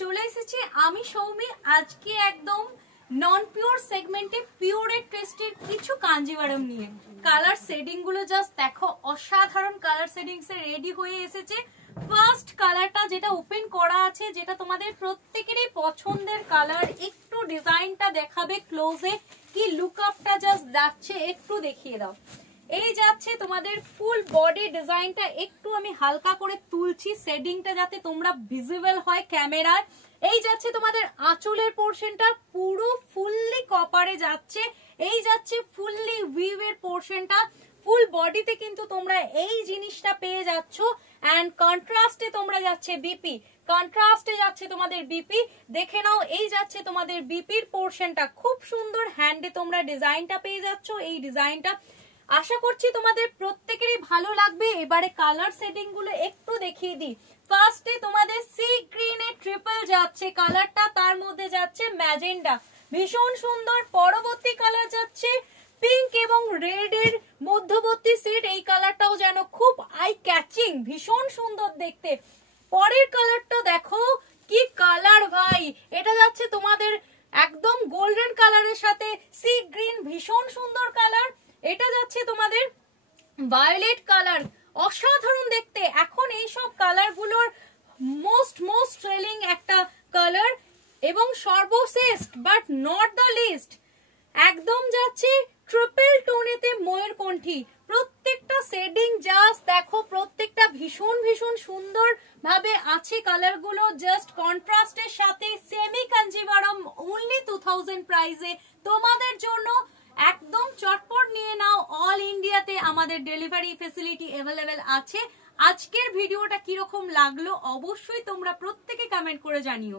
চলে এসেছি আমি সৌমি আজকে একদম নন পিওর সেগমেন্টে পিওরের টেস্টের কিছু কাঞ্জিভারম নিয়ে। কালার শেডিং গুলো জাস্ট দেখো, অসাধারণ কালার শেডিংস এ রেডি হয়ে এসেছে। ফার্স্ট কালারটা যেটা ওপেন করা আছে, যেটা তোমাদের প্রত্যেকেরই পছন্দের কালার। একটু ডিজাইনটা দেখাবে ক্লোজে, কি লুকআপটা জাস্ট যাচ্ছে, একটু দেখিয়ে দাও। এই যাচ্ছে তোমাদের ফুল বডি ডিজাইনটা, একটু আমি হালকা করে তুলছি শেডিংটা যাতে তোমরা ভিজিবল হয় ক্যামেরায়। এই যাচ্ছে তোমাদের আঁচলের পোর্শনটা, পুরো ফুললি কপারে যাচ্ছে। এই যাচ্ছে ফুললি উইভ এর পোর্শনটা, ফুল বডিতে কিন্তু তোমরা এই জিনিসটা পেয়ে যাচ্ছ। এন্ড কন্ট্রাস্টে তোমরা যাচ্ছে বিপি, কন্ট্রাস্টে যাচ্ছে তোমাদের বিপি। দেখে নাও, এই যাচ্ছে তোমাদের বিপির পোর্শনটা, খুব সুন্দর হ্যান্ডে তোমরা ডিজাইনটা পেয়ে যাচ্ছ। এই ডিজাইনটা আশা করছি তোমাদের প্রত্যেকেরই ভালো লাগবে। এবারে কালার সেটিং গুলো একটু দেখিয়ে দিই। ফার্স্টে তোমাদের সি গ্রিন এর ট্রিপল যাচ্ছে কালারটা, তার মধ্যে যাচ্ছে ম্যাজেন্ডা, ভীষণ সুন্দর। পরবর্তী কালার যাচ্ছে পিঙ্ক এবং রেড এর মধ্যবর্তী সেট, এই কালারটাও যেন খুব আই ক্যাচিং, ভীষণ সুন্দর দেখতে। পরের কালারটা দেখো, কি কালার ভাই, এটা যাচ্ছে তোমাদের একদম গোল্ডেন কালারের সাথে সি গ্রিন, ভীষণ সুন্দর কালার। এটা যাচ্ছে তোমাদের ভায়োলেট কালার, অসাধারণ দেখতে। এখন এইসব কালার গুলোর মোস্ট সেলিং একটা কালার। এবং সর্বশেষ বাট নট দ্য লিস্ট, একদম যাচ্ছে ট্রিপল টোনেতে ময়ূরকণ্ঠী। প্রত্যেকটা শেডিং জাস্ট দেখো, প্রত্যেকটা ভীষণ সুন্দর ভাবে আছে কালার গুলো, জাস্ট কন্ট্রাস্টের সাথে। সেমি কাঞ্জিভারম অনলি 2000 প্রাইসে তোমাদের জন্য। একদম চটপট নিয়ে নাও, অল ইন্ডিয়াতে আমাদের ডেলিভারি ফেসিলিটি অ্যাভেলেবেল আছে। আজকের ভিডিওটা কিরকম লাগলো অবশ্যই তোমরা প্রত্যেকে কমেন্ট করে জানিও।